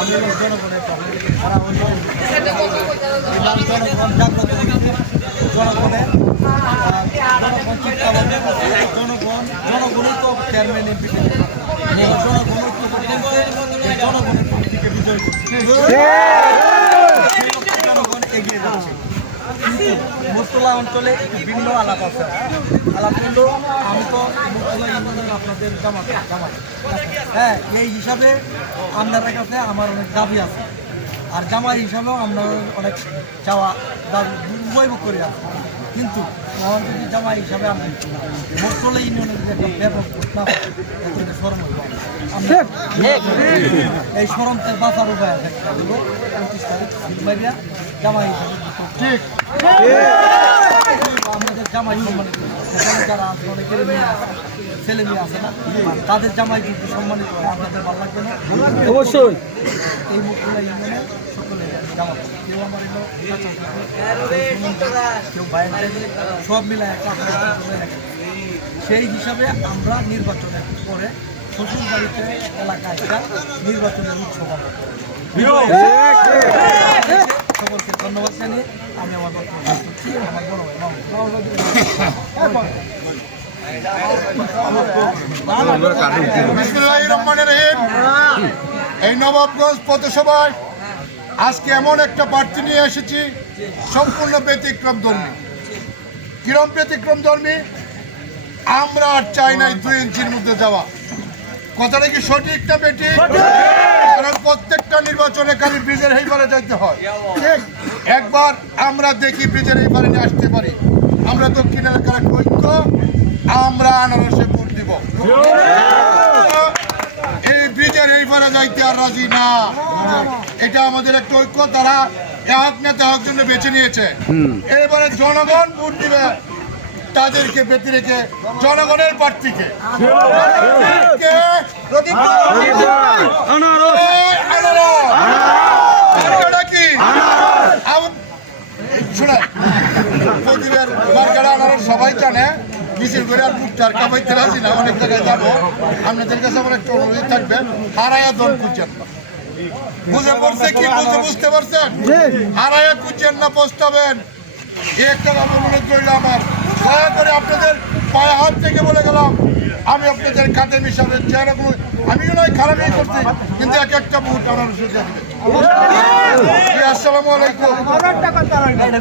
হলো জনগণের পক্ষে এবার জনগণ জাগ্রত জনগণের জনগণ চিন্তা ভাবনা করছে। জনগণ জনগণই তো চেয়ারম্যান এমপি জনগণ জনগণের দিকে বিজয় জনগণ অঞ্চলে ভিন্ন আলাপ আছে আলাপ হলো আমি আপনাদের জামাত জামাত হ্যাঁ এই হিসাবে আপনাদের কাছে আমার অনেক দাবি আছে। আর জামাই হিসাবেও আমরা অনেক চাওয়া দাবি উভয় করে আছে কিন্তু আমার জামাই হিসাবে আমি মুস্তলা ইউনিয়নের যে একটা ব্যাপক ঘটনা আমরা এই শরমতে বাঁচার উপায় আছে। পঁচিশ তারিখ জামাই হিসাবে। ঠিক। জামাই সম্মানিত। সেখানে যারা আছে অনেকের মেয়ে আছে ছেলে মেয়ে আছে না? তাদের জামাই কিন্তু সম্মানিত হয় আপনাদের ভালো লাগবে না? অবশ্যই। এই মুখগুলা ইউনিয়নে সকলে জামাত কেউ আমার কেউ বাইরে সব মিলায় একটা। সেই হিসাবে আমরা নির্বাচনের পরে শ্বশুর বাড়িতে এলাকায় একটা নির্বাচনের উৎসব হবে। সকলকে ধন্যবাদ জানিয়ে আমি আমার এই নবাবগঞ্জ পৌরসভায় আজকে এমন একটা প্রার্থী নিয়ে এসেছি, সম্পূর্ণ ব্যতিক্রম ধর্মী। কিরম ব্যতিক্রম ধর্মী? আমরা আর চাই নাই দুই ইঞ্চির মধ্যে যাওয়া। কথাটা কি সঠিক না বেটি কারণ প্রত্যেকটা নির্বাচনে খালি ব্রিজের হেইবারে যাইতে হয়। ঠিক। একবার আমরা দেখি ব্রিজের হেইবারে নিয়ে আসতে পারি। আমরা দক্ষিণ এলাকার এক ঐক্য আমরা আনারসে ভোট দিব। এই ব্রিজের এই পারে যাইতে আর রাজি না। এটা আমাদের একটা ঐক্য তারা এক নেতা হক জন্য বেছে নিয়েছে। এবারে জনগণ ভোট দিবে। তাদেরকে বেঁধে রেখে জনগণের প্রার্থীকে। সবাই জানে। মিছিল করে আর বুকটার কামাইতে রাজি না অনেক জায়গায় যাব। আপনাদের কাছে আমার একটা অনুরোধ থাকবে হারায়া দল খুঁজছেন না। বুঝে পড়ছে কি বুঝে বুঝতে পারছেন? হারায়া খুঁজছেন না পস্তাবেন। এই একটা অনুরোধ রইল আমার। দয়া করে আপনাদের পায়ে হাত থেকে বলে গেলাম। আমি আপনাদের কাঁধে হিসাবে চেহারা কোনো আমিও নয় খারাপই করছি কিন্তু এক একটা বুট আমার সুযোগ আসসালামাইকুম আসসালামু আলাইকুম। এটা